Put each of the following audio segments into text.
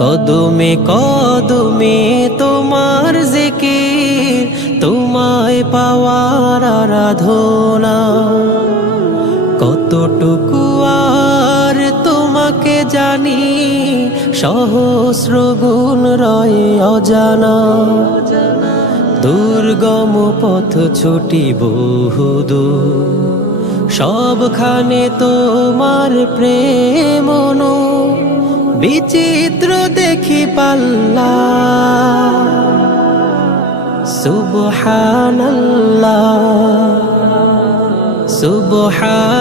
কদমে কদমে তোমার জিকির, তোমায় পাওয়ার আরাধনা। কতটুকু আর তোমাকে জানি, সহস্র গুণ রয়ে অজানা। দুর্গম পথ ছুটি বহুদূর, সবখানে তোমার প্রেম বিচিত্র দেখি পাল্লা। সুবহানাল্লাহ সুবহানাল্লাহ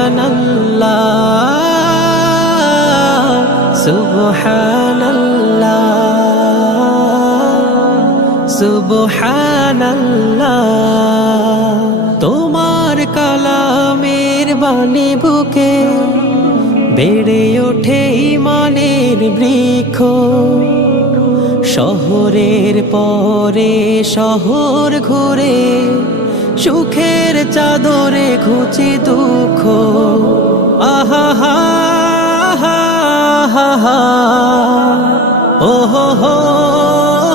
সুবহানাল্লাহ সুবহানাল্লাহ। তোমার কালামের বাণী বুকে বেড়ে ওঠে ঈমানের বৃক্ষ। শহরের পরে শহর ঘুরে, সুখের চাদরে ঘুচি দুঃখ। আহা হা হা হা হা, ও হো হো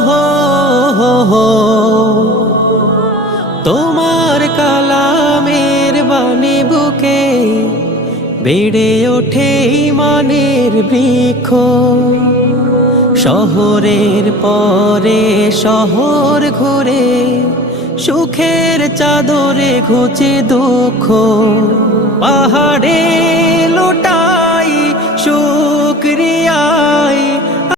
হো হো হো। তোমার কালামের বাণী বুকে বেড়ে ওঠে ঈমানের বৃক্ষ। শহরের পরে শহর ঘুরে, সুখের চাদরে ঘুচে দুঃখ। পাহাড়ে লুটাই শুকরিয়াই